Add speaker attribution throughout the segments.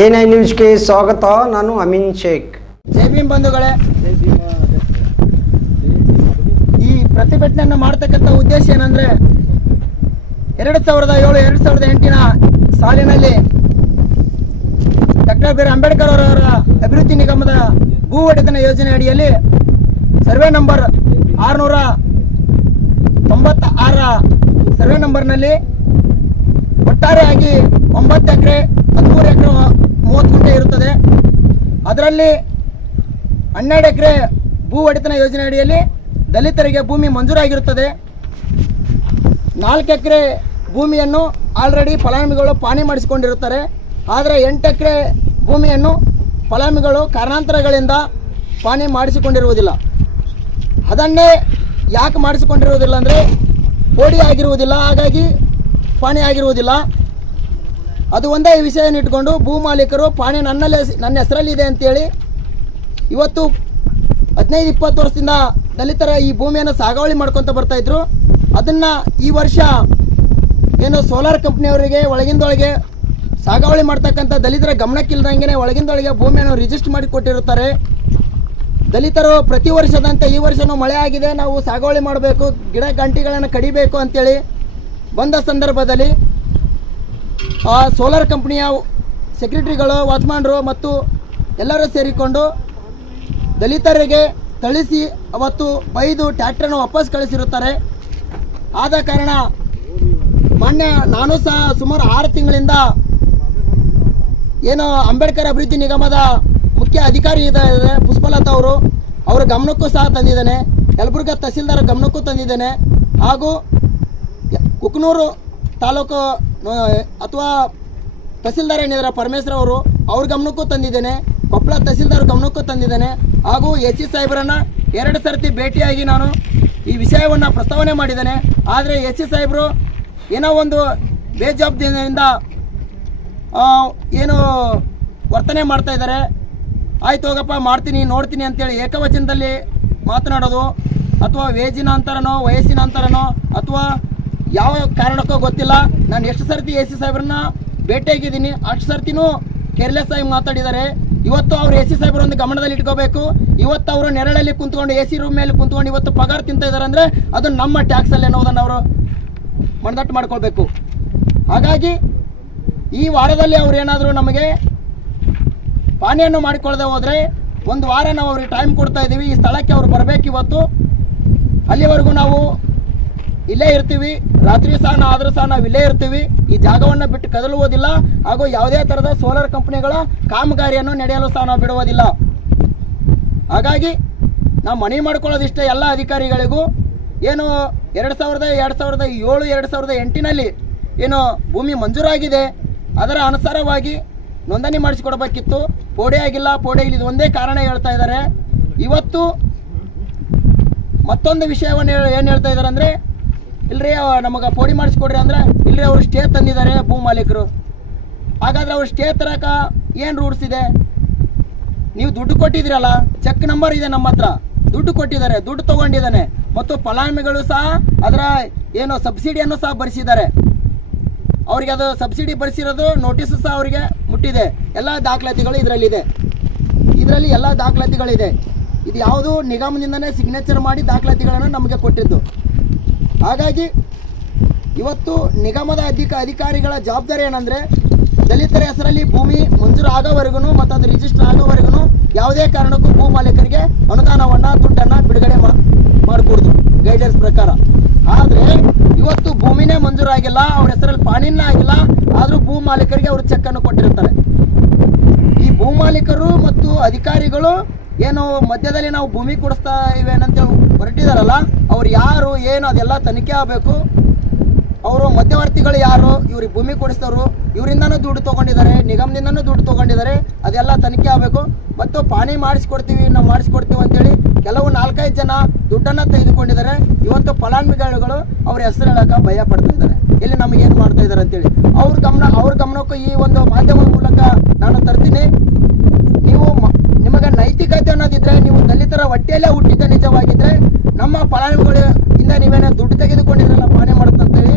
Speaker 1: A ನ್ಯೂಸ್ಗೆ ಸ್ವಾಗತ, ನಾನು ಅಮೀನ್ ಶೇಖ್.
Speaker 2: ಜೈ ಭೀಮ್ ಬಂಧುಗಳೇ. ಈ ಪ್ರತಿಭಟನೆಯನ್ನು ಮಾಡ್ತಕ್ಕಂಥ ಉದ್ದೇಶ ಏನಂದ್ರೆ, ಎರಡು ಸಾವಿರದ ಏಳು, ಎರಡು ಸಾವಿರದ ಎಂಟಿನ ಸಾಲಿನಲ್ಲಿ ಡಾಕ್ಟರ್ ಬಿ ಆರ್ ಅಂಬೇಡ್ಕರ್ ಅವರವರ ಅಭಿವೃದ್ಧಿ ನಿಗಮದ ಭೂ ಒಡೆತನ ಯೋಜನೆ ಅಡಿಯಲ್ಲಿ ಸರ್ವೆ ನಂಬರ್ ಆರುನೂರ ತೊಂಬತ್ತ ಆರ ಸರ್ವೆ ನಂಬರ್ನಲ್ಲಿ ಒಟ್ಟಾರೆಯಾಗಿ ಒಂಬತ್ತು ಎಕರೆ, ಹದಿಮೂರು ಎಕರೆ ಮೂವತ್ತು ಗುಂಟೆ ಇರುತ್ತದೆ. ಅದರಲ್ಲಿ ಹನ್ನೆರಡು ಎಕರೆ ಭೂ ಒಡೆತನ ಯೋಜನೆ ಅಡಿಯಲ್ಲಿ ದಲಿತರಿಗೆ ಭೂಮಿ ಮಂಜೂರಾಗಿರುತ್ತದೆ. ನಾಲ್ಕು ಎಕರೆ ಭೂಮಿಯನ್ನು ಆಲ್ರೆಡಿ ಫಲಾನುಭವಿಗಳು ಪಾನಿ ಮಾಡಿಸಿಕೊಂಡಿರುತ್ತಾರೆ. ಆದರೆ ಎಂಟು ಎಕರೆ ಭೂಮಿಯನ್ನು ಫಲಾನುಭವಿಗಳು ಕಾರಣಾಂತರಗಳಿಂದ ಪಾನಿ ಮಾಡಿಸಿಕೊಂಡಿರುವುದಿಲ್ಲ. ಅದನ್ನೇ ಯಾಕೆ ಮಾಡಿಸಿಕೊಂಡಿರುವುದಿಲ್ಲ ಅಂದರೆ ಪೋಡಿ ಆಗಿರುವುದಿಲ್ಲ, ಹಾಗಾಗಿ ಪಾನಿ ಆಗಿರುವುದಿಲ್ಲ. ಅದು ಒಂದೇ ವಿಷಯ ಇಟ್ಕೊಂಡು ಭೂ ಮಾಲೀಕರು ಪಾಣಿ ನನ್ನಲ್ಲೇ ನನ್ನ ಹೆಸರಲ್ಲಿದೆ ಅಂತೇಳಿ ಇವತ್ತು ಹದಿನೈದು, ಇಪ್ಪತ್ತು ವರ್ಷದಿಂದ ದಲಿತರ ಈ ಭೂಮಿಯನ್ನು ಸಾಗಾವಳಿ ಮಾಡ್ಕೊತ ಬರ್ತಾ ಇದ್ರು. ಅದನ್ನ ಈ ವರ್ಷ ಏನು ಸೋಲಾರ್ ಕಂಪ್ನಿಯವರಿಗೆ ಒಳಗಿಂದೊಳಗೆ ಸಾಗಾವಳಿ ಮಾಡ್ತಕ್ಕಂಥ ದಲಿತರ ಗಮನಕ್ಕಿಲ್ದಂಗೆ ಒಳಗಿಂದೊಳಗೆ ಭೂಮಿಯನ್ನು ರಿಜಿಸ್ಟರ್ ಮಾಡಿ ಕೊಟ್ಟಿರುತ್ತಾರೆ. ದಲಿತರು ಪ್ರತಿ ವರ್ಷದಂತೆ ಈ ವರ್ಷನೂ ಮಳೆ ಆಗಿದೆ, ನಾವು ಸಾಗುವಳಿ ಮಾಡಬೇಕು, ಗಿಡ ಗಂಟಿಗಳನ್ನು ಕಡಿಬೇಕು ಅಂತೇಳಿ ಬಂದ ಸಂದರ್ಭದಲ್ಲಿ ಆ ಸೋಲಾರ್ ಕಂಪ್ನಿಯ ಸೆಕ್ರೆಟರಿಗಳು, ವಾಚ್ಮ್ಯಾನ್ರು ಮತ್ತು ಎಲ್ಲರೂ ಸೇರಿಕೊಂಡು ದಲಿತರಿಗೆ ಥಳಿಸಿ ಅವತ್ತು ಬೈದು ಟ್ಯಾಕ್ಟ್ರನ್ನು ವಾಪಸ್ ಕಳಿಸಿರುತ್ತಾರೆ. ಆದ ಕಾರಣ ಮೊನ್ನೆ ನಾನು ಸಹ ಸುಮಾರು ಆರು ತಿಂಗಳಿಂದ ಏನು ಅಂಬೇಡ್ಕರ್ ಅಭಿವೃದ್ಧಿ ನಿಗಮದ ಮುಖ್ಯ ಅಧಿಕಾರಿ ಇದ್ದಾರೆ ಪುಷ್ಪಲತಾ ಅವರು. ಅವರ ಗಮನಕ್ಕೂ ಸಹ ತಂದಿದ್ದೇನೆ. ಯಲಬುರ್ಗ ತಹಸೀಲ್ದಾರ್ ಗಮನಕ್ಕೂ ತಂದಿದ್ದೇನೆ. ಹಾಗೂ ಕುಕನೂರು ತಾಲೂಕು ಅಥವಾ ತಹಸೀಲ್ದಾರ್ ಏನಿದ್ದಾರೆ ಪರಮೇಶ್ವರ್ ಅವರು, ಅವ್ರ ಗಮನಕ್ಕೂ ತಂದಿದ್ದೇನೆ. ಕೊಪ್ಪಳ ತಹಸೀಲ್ದಾರ್ ಗಮನಕ್ಕೂ ತಂದಿದ್ದೇನೆ. ಹಾಗೂ ಎಸ್ ಸಿ ಸಾಹೇಬರನ್ನ ಎರಡು ಸರ್ತಿ ಭೇಟಿಯಾಗಿ ನಾನು ಈ ವಿಷಯವನ್ನು ಪ್ರಸ್ತಾವನೆ ಮಾಡಿದ್ದೇನೆ. ಆದರೆ ಎಸ್ ಸಿ ಸಾಹೇಬರು ಏನೋ ಒಂದು ಬೇಜವಾಬ್ದಾರಿಯಿಂದ ಏನು ವರ್ತನೆ ಮಾಡ್ತಾ ಇದ್ದಾರೆ. ಆಯ್ತು ಹೋಗಪ್ಪ, ಮಾಡ್ತೀನಿ, ನೋಡ್ತೀನಿ ಅಂತೇಳಿ ಏಕವಚನದಲ್ಲಿ ಮಾತನಾಡೋದು. ಅಥವಾ ವೇಜಿನ ಅಂತರನೋ, ವಯಸ್ಸಿನ ಅಂತರನೋ, ಅಥವಾ ಯಾವ ಕಾರಣಕ್ಕೋ ಗೊತ್ತಿಲ್ಲ. ನಾನು ಎಷ್ಟು ಸರ್ತಿ ಎ ಸಿ ಸಾಹೇಬ್ರನ್ನ ಭೇಟಿಯಾಗಿದ್ದೀನಿ ಅಷ್ಟು ಸರ್ತಿನೂ ಕೇರ್ಲೆಸ್ ಸಾಹೇಬ್ ಮಾತಾಡಿದ್ದಾರೆ. ಇವತ್ತು ಅವ್ರು ಎ ಸಿ ಸಾಹೇಬ್ರ ಒಂದು ಗಮನದಲ್ಲಿ ಇಟ್ಕೋಬೇಕು. ಇವತ್ತು ಅವರು ನೆರಳಲ್ಲಿ ಕುಂತ್ಕೊಂಡು, ಎ ಸಿ ರೂಮ್ ಮೇಲೆ ಕುಂತ್ಕೊಂಡು ಇವತ್ತು ಪಗಾರ ತಿಂತ ಇದ್ದಾರೆ ಅಂದರೆ ಅದು ನಮ್ಮ ಟ್ಯಾಕ್ಸಲ್ಲಿ ಅನ್ನೋದನ್ನು ಅವರು ಮನದಟ್ಟು ಮಾಡ್ಕೊಳ್ಬೇಕು. ಹಾಗಾಗಿ ಈ ವಾರದಲ್ಲಿ ಅವ್ರು ಏನಾದರೂ ನಮಗೆ ಪಾನಿಯನ್ನು ಮಾಡಿಕೊಳ್ಳದೆ ಹೋದರೆ ಒಂದು ವಾರ ನಾವು ಅವ್ರಿಗೆ ಟೈಮ್ ಕೊಡ್ತಾ ಇದ್ದೀವಿ ಈ ಸ್ಥಳಕ್ಕೆ ಅವರು ಬರಬೇಕು ಇವತ್ತು. ಅಲ್ಲಿವರೆಗೂ ನಾವು ಇಲ್ಲೇ ಇರ್ತೀವಿ. ರಾತ್ರಿ ಸಹ ನಾವು ಆದರೂ ಸಹ ನಾವು ಇಲ್ಲೇ ಇರ್ತೀವಿ. ಈ ಜಾಗವನ್ನು ಬಿಟ್ಟು ಕದಲುವುದಿಲ್ಲ. ಹಾಗೂ ಯಾವುದೇ ಥರದ ಸೋಲಾರ್ ಕಂಪನಿಗಳ ಕಾಮಗಾರಿಯನ್ನು ನಡೆಯಲು ಸಹ ನಾವು ಬಿಡುವುದಿಲ್ಲ. ಹಾಗಾಗಿ ನಾವು ಮನವಿ ಮಾಡ್ಕೊಳ್ಳೋದಿಷ್ಟೇ ಎಲ್ಲ ಅಧಿಕಾರಿಗಳಿಗೂ. ಏನು ಎರಡು ಸಾವಿರದ ಎರಡು ಸಾವಿರದ ಏಳು, ಎರಡು ಸಾವಿರದ ಎಂಟಿನಲ್ಲಿ ಏನು ಭೂಮಿ ಮಂಜೂರಾಗಿದೆ. ಅದರ ಅನುಸಾರವಾಗಿ ನೋಂದಣಿ ಮಾಡಿಸಿಕೊಡ್ಬೇಕಿತ್ತು. ಪೋಡೆ ಆಗಿಲ್ಲ ಪೋಡೆ ಆಗಿಲ್ಲ ಒಂದೇ ಕಾರಣ ಹೇಳ್ತಾ ಇದ್ದಾರೆ. ಇವತ್ತು ಮತ್ತೊಂದು ವಿಷಯವನ್ನು ಏನು ಹೇಳ್ತಾ ಇದ್ದಾರೆ ಅಂದರೆ ಇಲ್ರಿ ನಮಗೆ ಪೋಡಿ ಮಾಡಿಸ್ಕೊಡ್ರಿ ಅಂದ್ರೆ ಇಲ್ರಿ, ಅವ್ರು ಸ್ಟೇ ತಂದಿದ್ದಾರೆ ಭೂ ಮಾಲೀಕರು. ಹಾಗಾದ್ರೆ ಅವ್ರು ಸ್ಟೇ ತರಕ ಏನು ರೂಲ್ಸ್ ಇದೆ? ನೀವು ದುಡ್ಡು ಕೊಟ್ಟಿದ್ದೀರಲ್ಲ ಚೆಕ್ ನಂಬರ್ ಇದೆ ನಮ್ಮ ಹತ್ರ. ದುಡ್ಡು ಕೊಟ್ಟಿದ್ದಾರೆ, ದುಡ್ಡು ತಗೊಂಡಿದ್ದಾನೆ. ಮತ್ತು ಫಲಾನುಭವಿಗಳು ಸಹ ಅದರ ಏನು ಸಬ್ಸಿಡಿಯನ್ನು ಸಹ ಭರಿಸಿದ್ದಾರೆ ಅವರಿಗೆ ಅದು ಸಬ್ಸಿಡಿ ಭರಿಸಿರೋದು ನೋಟಿಸ್ ಸಹ ಅವರಿಗೆ ಮುಟ್ಟಿದೆ. ಎಲ್ಲ ದಾಖಲಾತಿಗಳು ಇದರಲ್ಲಿದೆ. ಇದರಲ್ಲಿ ಎಲ್ಲ ದಾಖಲಾತಿಗಳಿದೆ. ಇದು ಯಾವುದು ನಿಗಮದಿಂದನೇ ಸಿಗ್ನೇಚರ್ ಮಾಡಿ ದಾಖಲಾತಿಗಳನ್ನು ನಮಗೆ ಕೊಟ್ಟಿದ್ದು. ಹಾಗಾಗಿ ಇವತ್ತು ನಿಗಮದ ಅಧಿಕ ಅಧಿಕಾರಿಗಳ ಜವಾಬ್ದಾರಿ ಏನಂದ್ರೆ ದಲಿತರ ಹೆಸರಲ್ಲಿ ಭೂಮಿ ಮಂಜೂರು ಆಗೋವರೆಗೂ ಮತ್ತು ಅದು ರಿಜಿಸ್ಟರ್ ಆಗೋವರೆಗೂ ಯಾವುದೇ ಕಾರಣಕ್ಕೂ ಭೂ ಮಾಲೀಕರಿಗೆ ಅನುದಾನವನ್ನು, ದುಡ್ಡನ್ನು ಬಿಡುಗಡೆ ಮಾಡಿಕೊಡ್ದು ಗೈಡ್ಲೈನ್ಸ್ ಪ್ರಕಾರ. ಆದರೆ ಇವತ್ತು ಭೂಮಿನೇ ಮಂಜೂರಾಗಿಲ್ಲ ಅವ್ರ ಹೆಸರಲ್ಲಿ ಪಾಣಿನೇ ಆಗಿಲ್ಲ, ಆದರೂ ಭೂ ಮಾಲೀಕರಿಗೆ ಅವರು ಚೆಕ್ಕನ್ನು ಕೊಟ್ಟಿರ್ತಾರೆ. ಈ ಭೂ ಮಾಲೀಕರು ಮತ್ತು ಅಧಿಕಾರಿಗಳು ಏನು ಮಧ್ಯದಲ್ಲಿ ನಾವು ಭೂಮಿ ಕೊಡಿಸ್ತಾ ಇವೆ ಅಂತ ಹೊರಟಿದಾರಲ್ಲ ಅವ್ರು ಯಾರು, ಏನು, ಅದೆಲ್ಲ ತನಿಖೆ ಆಗಬೇಕು. ಅವರು ಮಧ್ಯವರ್ತಿಗಳು ಯಾರು, ಇವ್ರಿಗೆ ಭೂಮಿ ಕೊಡಿಸ್ತವ್ರು ಇವರಿಂದನೂ ದುಡ್ಡು ತೊಗೊಂಡಿದ್ದಾರೆ, ನಿಗಮದಿಂದನೂ ದುಡ್ಡು ತೊಗೊಂಡಿದ್ದಾರೆ, ಅದೆಲ್ಲ ತನಿಖೆ ಆಗಬೇಕು. ಮತ್ತು ಪಾಣಿ ಮಾಡಿಸ್ಕೊಡ್ತೀವಿ, ನಾವು ಮಾಡಿಸ್ಕೊಡ್ತೀವಿ ಅಂತೇಳಿ ಕೆಲವು ನಾಲ್ಕೈದು ಜನ ದುಡ್ಡನ್ನು ತೆಗೆದುಕೊಂಡಿದ್ದಾರೆ. ಇವತ್ತು ಫಲಾನುಭವಿಗಳು ಅವ್ರ ಹೆಸರು ಹೇಳಕ್ಕೆ ಭಯ ಪಡ್ತಾ ಇದ್ದಾರೆ. ಇಲ್ಲಿ ನಮಗೇನು ಮಾಡ್ತಾ ಇದ್ದಾರೆ ಅಂತೇಳಿ. ಅವ್ರ ಗಮನ, ಅವ್ರ ಗಮನಕ್ಕೂ ಈ ಒಂದು ಮಾಧ್ಯಮದ ಮೂಲಕ ನಾನು ತರ್ತೀನಿ. ನೈತಿಕತೆ ಅನ್ನೋದಿದ್ರೆ ನೀವು ದಲಿತರ ಹೊಟ್ಟೆಯಲ್ಲೇ ಹುಟ್ಟಿದ್ದ ನಿಜವಾಗಿದ್ರೆ ನಮ್ಮ ಫಲಾನುಭವಿಗಳು ಇಂದ ನೀವೇನೋ ದುಡ್ಡು ತೆಗೆದುಕೊಂಡಿದ್ರಲ್ಲ ಪಾನೆ ಮಾಡುತ್ತಂತೇಳಿ,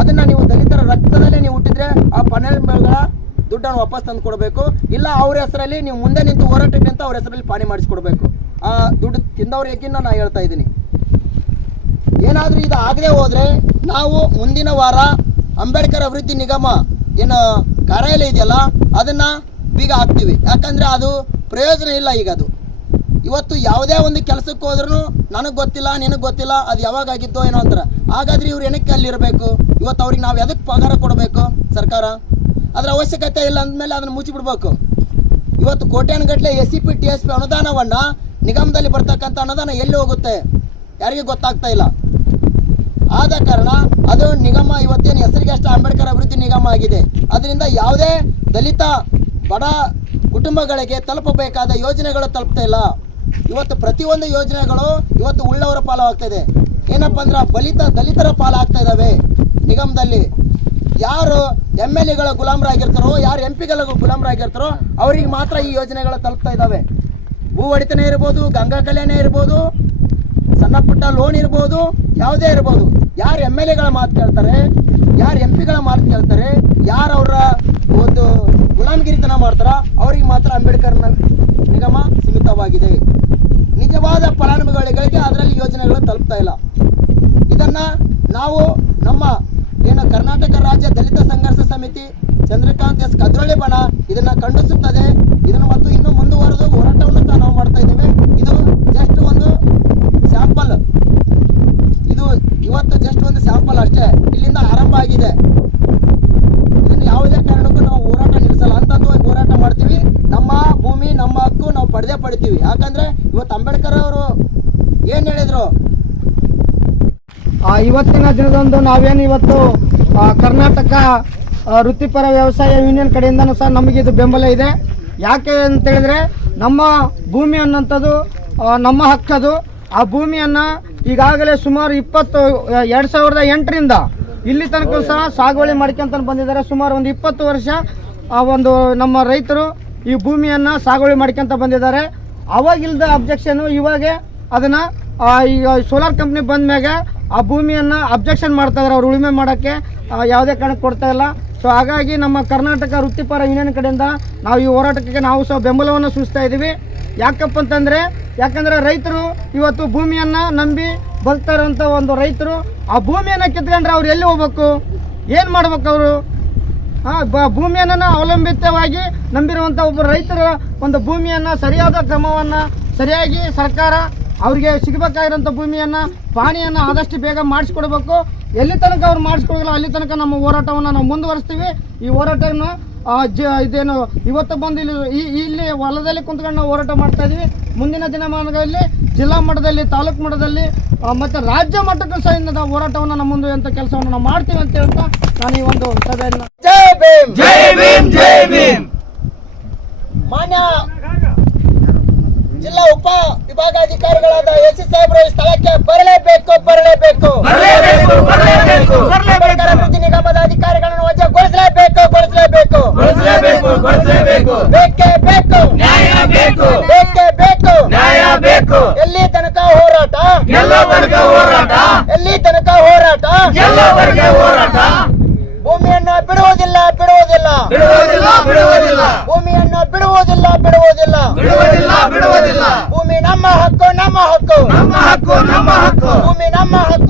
Speaker 2: ಅದನ್ನ ನೀವು ದಲಿತರ ರಕ್ತದಲ್ಲೇ ನೀವು ಹುಟ್ಟಿದ್ರೆ ಆ ಫಲಾನುಭವಿಗಳ ದುಡ್ಡನ್ನು ವಾಪಸ್ ತಂದು ಕೊಡಬೇಕು. ಇಲ್ಲ ಅವ್ರ ಹೆಸರಲ್ಲಿ ನೀವು ಮುಂದೆ ನಿಂತು ಹೋರಾಟಕ್ಕೆ ಅಂತ ಅವ್ರ ಹೆಸರಲ್ಲಿ ಪಾನಿ ಮಾಡಿಸ್ಕೊಡ್ಬೇಕು. ಆ ದುಡ್ಡು ತಿಂದವ್ರ ಯಾಕಿನ್ನ ನಾನು ಹೇಳ್ತಾ ಇದ್ದೀನಿ. ಏನಾದರೂ ಇದು ಆಗದೆ ಹೋದ್ರೆ ನಾವು ಮುಂದಿನ ವಾರ ಅಂಬೇಡ್ಕರ್ ಅಭಿವೃದ್ಧಿ ನಿಗಮ ಏನು ಕಾರ್ಯಾಲಯ ಇದೆಯಲ್ಲ, ಅದನ್ನ ಬೀಗ ಹಾಕ್ತೀವಿ. ಯಾಕಂದ್ರೆ ಅದು ಪ್ರಯೋಜನ ಇಲ್ಲ ಈಗ ಅದು. ಇವತ್ತು ಯಾವುದೇ ಒಂದು ಕೆಲಸಕ್ಕೆ ಹೋದ್ರೂ ನನಗೆ ಗೊತ್ತಿಲ್ಲ, ನಿನಗೆ ಗೊತ್ತಿಲ್ಲ, ಅದು ಯಾವಾಗ ಆಗಿದ್ದೋ ಏನೋ ಅಂತಾರೆ. ಹಾಗಾದ್ರೆ ಇವ್ರು ಏನಕ್ಕೆ ಅಲ್ಲಿರಬೇಕು? ಇವತ್ತು ಅವ್ರಿಗೆ ನಾವು ಎದಕ್ಕೆ ಪಗಾರ ಕೊಡಬೇಕು ಸರ್ಕಾರ? ಅದರ ಅವಶ್ಯಕತೆ ಇಲ್ಲ ಅಂದಮೇಲೆ ಅದನ್ನು ಮುಚ್ಚಿಬಿಡ್ಬೇಕು. ಇವತ್ತು ಕೋಟ್ಯಾನುಗಟ್ಟಲೆ S C P, T S P ಅನುದಾನವನ್ನ ನಿಗಮದಲ್ಲಿ ಬರ್ತಕ್ಕಂಥ ಅನುದಾನ ಎಲ್ಲಿ ಹೋಗುತ್ತೆ? ಯಾರಿಗೆ ಗೊತ್ತಾಗ್ತಾ ಇಲ್ಲ. ಆದ ಕಾರಣ ಅದು ನಿಗಮ ಇವತ್ತೇನು ಹೆಸರಿಗೆ ಅಷ್ಟು ಅಂಬೇಡ್ಕರ್ ಅಭಿವೃದ್ಧಿ ನಿಗಮ ಆಗಿದೆ. ಅದರಿಂದ ಯಾವುದೇ ದಲಿತ, ಬಡ ಕುಟುಂಬಗಳಿಗೆ ತಲುಪಬೇಕಾದ ಯೋಜನೆಗಳು ತಲುಪ್ತಾ ಇಲ್ಲ. ಇವತ್ತು ಪ್ರತಿಯೊಂದು ಯೋಜನೆಗಳು ಇವತ್ತು ಉಳ್ಳವರ ಪಾಲು ಇದೆ ಏನಪ್ಪ ಅಂದ್ರೆ ಬಲಿತ ದಲಿತರ ಪಾಲಾಗ್ತಾ ಇದಾವೆ. ನಿಗಮದಲ್ಲಿ ಯಾರು ಎಂ ಎಲ್ ಎಗಳ ಗುಲಾಮರಾಗಿರ್ತಾರೋ, ಯಾರು ಎಂ ಪಿಗಳ ಗುಲಾಮರಾಗಿರ್ತಾರೋ, ಅವರಿಗೆ ಮಾತ್ರ ಈ ಯೋಜನೆಗಳು ತಲುಪ್ತಾ ಇದ್ದಾವೆ ಭೂ ಒಡೆತನ ಇರ್ಬೋದು, ಗಂಗಾ ಕಲ್ಯಾಣ ಇರ್ಬೋದು, ಸಣ್ಣ ಪುಟ್ಟ ಲೋನ್ ಇರ್ಬೋದು, ಯಾವುದೇ ಇರ್ಬೋದು. ಯಾರು ಎಂ ಎಲ್ ಎಗಳ ಮಾತು ಕೇಳ್ತಾರೆ, ಯಾರು ಎಂ ಪಿಗಳ ಮಾತು ಕೇಳ್ತಾರೆ ಗುಲಾಮಗಿರಿತನ ಮಾಡ್ತಾರ, ಅವರಿಗೆ ಮಾತ್ರ ಅಂಬೇಡ್ಕರ್ ನಿಗಮ ಸೀಮಿತವಾಗಿದೆ. ನಿಜವಾದ ಫಲಾನುಭವಿಗಳಿಗೆ ಅದರಲ್ಲಿ ಯೋಜನೆಗಳು ತಲುಪ್ತಾ ಇಲ್ಲ. ಇದನ್ನ ನಾವು ನಮ್ಮ ಏನು ಕರ್ನಾಟಕ ರಾಜ್ಯ ದಲಿತ ಸಂಘರ್ಷ ಸಮಿತಿ ಚಂದ್ರಕಾಂತ್ ಎಸ್ ಕದ್ರೊಳ್ಳಿ ಬಣ ಇದನ್ನ ಖಂಡಿಸುತ್ತದೆ. ಇದನ್ನು ಮತ್ತು ಇನ್ನೂ ಮುಂದುವರೆದು ಹೋರಾಟವನ್ನು ಸಹ ನಾವು ಮಾಡ್ತಾ ಇದ್ದೇವೆ ಇದು ಜಸ್ಟ್ ಒಂದು ಸ್ಯಾಂಪಲ್ ಇದು ಇವತ್ತು ಜಸ್ಟ್ ಒಂದು ಸ್ಯಾಂಪಲ್ ಅಷ್ಟೇ ಇಲ್ಲಿಂದ ಆರಂಭ ಆಗಿದೆ ಇದನ್ನು ಯಾವುದೇ ಕಾರಣಕ್ಕೂ ನಾವು ಹೋರಾಟ ನಿಲ್ಲಿಸಲ್ಲ ಅಂತಂದು ಹೋರಾಟ ಮಾಡ್ತೀವಿ ನಮ್ಮ ಭೂಮಿ ನಮ್ಮ ಹಕ್ಕು ನಾವು ಪಡೆದೇ ಪಡಿತೀವಿ ಯಾಕಂದ್ರೆ ಇವತ್ತು ಅಂಬೇಡ್ಕರ್ ಅವರು ಏನ್ ಹೇಳಿದ್ರು
Speaker 1: ಆ, ಇವತ್ತಿನ ದಿನದಂದು ನಾವೇನು ಇವತ್ತು ಕರ್ನಾಟಕ ವೃತ್ತಿಪರ ವ್ಯವಸಾಯ ಯೂನಿಯನ್ ಕಡೆಯಿಂದನೂ ಸಹ ನಮಗೆ ಇದು ಬೆಂಬಲ ಇದೆ. ಯಾಕೆ ಅಂತೇಳಿದರೆ ನಮ್ಮ ಭೂಮಿ ಅನ್ನೋಂಥದ್ದು ನಮ್ಮ ಹಕ್ಕದು. ಆ ಭೂಮಿಯನ್ನು ಈಗಾಗಲೇ ಸುಮಾರು ಇಪ್ಪತ್ತು ಎರಡು ಸಾವಿರದ ಎಂಟರಿಂದ ಇಲ್ಲಿ ತನಕ ಸಹ ಸಾಗುವಳಿ ಮಾಡ್ಕೊಂತ ಬಂದಿದ್ದಾರೆ. ಸುಮಾರು ಒಂದು ಇಪ್ಪತ್ತು ವರ್ಷ, ಆ, ಒಂದು ನಮ್ಮ ರೈತರು ಈ ಭೂಮಿಯನ್ನು ಸಾಗುವಳಿ ಮಾಡ್ಕೊಂತ ಬಂದಿದ್ದಾರೆ. ಅವಾಗಿಲ್ದ ಅಬ್ಜೆಕ್ಷನು ಇವಾಗ ಅದನ್ನು ಈಗ ಸೋಲಾರ್ ಕಂಪ್ನಿ ಬಂದ ಮ್ಯಾಗ ಆ ಭೂಮಿಯನ್ನು ಅಬ್ಜೆಕ್ಷನ್ ಮಾಡ್ತಾ ಇದ್ದಾರೆ ಅವ್ರು ಉಳುಮೆ ಮಾಡೋಕ್ಕೆ ಯಾವುದೇ ಕಾರಣಕ್ಕೆ ಕೊಡ್ತಾ ಇಲ್ಲ. ಸೊ ಹಾಗಾಗಿ ನಮ್ಮ ಕರ್ನಾಟಕ ವೃತ್ತಿಪರ ಯೂನಿಯನ್ ಕಡೆಯಿಂದ ನಾವು ಈ ಹೋರಾಟಕ್ಕೆ ನಾವು ಸಹ ಬೆಂಬಲವನ್ನು ಸೂಚಿಸ್ತಾ ಇದ್ದೀವಿ. ಯಾಕಪ್ಪ ಅಂತಂದರೆ, ಯಾಕಂದರೆ ರೈತರು ಇವತ್ತು ಭೂಮಿಯನ್ನು ನಂಬಿ ಬದುಕ್ತಾ ಒಂದು ರೈತರು, ಆ ಭೂಮಿಯನ್ನು ಕಿತ್ಕೊಂಡ್ರೆ ಅವ್ರು ಎಲ್ಲಿ ಹೋಗ್ಬೇಕು? ಏನು ಮಾಡ್ಬೇಕು ಅವರು? ಬ- ಭೂಮಿಯನ್ನು ಅವಲಂಬಿತವಾಗಿ ನಂಬಿರುವಂಥ ಒಬ್ಬ ರೈತರ ಒಂದು ಭೂಮಿಯನ್ನು ಸರಿಯಾದ ಕ್ರಮವನ್ನು ಸರಿಯಾಗಿ ಸರ್ಕಾರ ಅವ್ರಿಗೆ ಸಿಗಬೇಕಾಗಿರೋಂಥ ಭೂಮಿಯನ್ನು ಪಾಣಿಯನ್ನು ಆದಷ್ಟು ಬೇಗ ಮಾಡಿಸ್ಕೊಡ್ಬೇಕು. ಎಲ್ಲಿ ತನಕ ಅವ್ರು ಮಾಡಿಸ್ಕೊಡಲ್ಲ ಅಲ್ಲಿ ತನಕ ನಮ್ಮ ಹೋರಾಟವನ್ನು ನಾವು ಮುಂದುವರಿಸ್ತೀವಿ. ಈ ಹೋರಾಟವನ್ನು ಜ ಇದೇನು ಇವತ್ತು ಬಂದು ಇಲ್ಲಿ ಈ- ಇಲ್ಲಿ ಹೊಲದಲ್ಲಿ ಕುಂತ್ಕೊಂಡು ನಾವು ಹೋರಾಟ ಮಾಡ್ತಾ ಇದೀವಿ. ಮುಂದಿನ ದಿನಮಾನಗಳಲ್ಲಿ ಜಿಲ್ಲಾ ಮಟ್ಟದಲ್ಲಿ ತಾಲೂಕು ಮಟ್ಟದಲ್ಲಿ ಮತ್ತು ರಾಜ್ಯ ಮಟ್ಟಕ್ಕೂ ಸಹ ಇಂದ ನಾವು ಹೋರಾಟವನ್ನು ನಮ್ಮ ಮುಂದುವಂಥ ಕೆಲಸವನ್ನು ನಾವು ಮಾಡ್ತೀವಿ ಅಂತ ಹೇಳ್ತಾ ನಾನು ಈ ಒಂದು ಸಭೆಯನ್ನು
Speaker 2: ಜೈ ಭೀಮ್!
Speaker 3: ಜೈ ಭೀಮ್ ಜೈ ಭೀಮ್!
Speaker 2: ಮಾನ್ಯ ಜಿಲ್ಲಾ ಉಪ ವಿಭಾಗಾಧಿಕಾರಿಗಳಾದ ಎಸ್ ಸಾಹೇಬರು ಈ ಸ್ಥಳಕ್ಕೆ ಬರಲೇಬೇಕು ಬರಲೇಬೇಕು. ಅಭಿವೃದ್ಧಿ ನಿಗಮದ ಅಧಿಕಾರಿಗಳನ್ನು ವಜಾಗೊಳಿಸಲೇಬೇಕು ಗೊಳಿಸಲೇಬೇಕು. ಬೇಕೇ ಬೇಕು.
Speaker 3: ಬೇಕು.
Speaker 2: ಬೇಕೇ ಎಲ್ಲಿ ತನಕ ಹೋರಾಟ? ಎಲ್ಲಿ ತನಕ ಹೋರಾಟ ಭೂಮಿಯನ್ನ ಬಿಡುವುದಿಲ್ಲ ಬಿಡುವುದಿಲ್ಲ
Speaker 3: ಬಿಡುವುದಿಲ್ಲ ಬಿಡುವುದಿಲ್ಲ
Speaker 2: ಭೂಮಿಯನ್ನ ಬಿಡುವುದಿಲ್ಲ ಬಿಡುವುದಿಲ್ಲ.
Speaker 3: ಬಿಡುವುದಿಲ್ಲ ಬಿಡುವುದಿಲ್ಲ.
Speaker 2: ಭೂಮಿ ನಮ್ಮ ಹಕ್ಕು ನಮ್ಮ ಹಕ್ಕು.
Speaker 3: ನಮ್ಮ ಹಕ್ಕು ನಮ್ಮ ಹಕ್ಕು.
Speaker 2: ಭೂಮಿ ನಮ್ಮ ಹಕ್ಕು.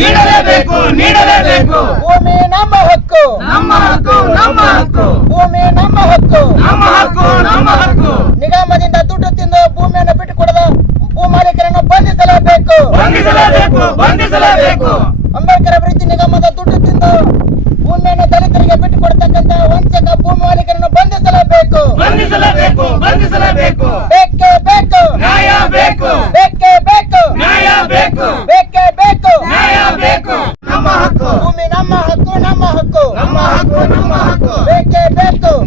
Speaker 2: ನೀಡಲೇಬೇಕು
Speaker 3: ನೀಡಲೇಬೇಕು.
Speaker 2: ಭೂಮಿ ನಮ್ಮ ಹಕ್ಕು.
Speaker 3: ನಮ್ಮ ಹಕ್ಕು ನಮ್ಮ ಹಕ್ಕು.
Speaker 2: ಭೂಮಿ ನಮ್ಮ ಹಕ್ಕು.
Speaker 3: ನಮ್ಮ ಹಕ್ಕು ನಮ್ಮ ಹಕ್ಕು.
Speaker 2: ನಿಗಮದಿಂದ ದುಡ್ಡು ತಿಂದು ಭೂಮಿಯನ್ನು
Speaker 4: ಬಿಟ್ಟು ಕೊಡದ ಭೂ
Speaker 5: ಮಾಲೀಕರನ್ನು ಬಂಧಿಸಲೇಬೇಕು. ಬಂಧಿಸಲೇಬೇಕು ಬಂಧಿಸಲೇಬೇಕು. ಅಂಬೇಡ್ಕರ್ ಅಭಿವೃದ್ಧಿ ನಿಗಮ que
Speaker 1: Beto.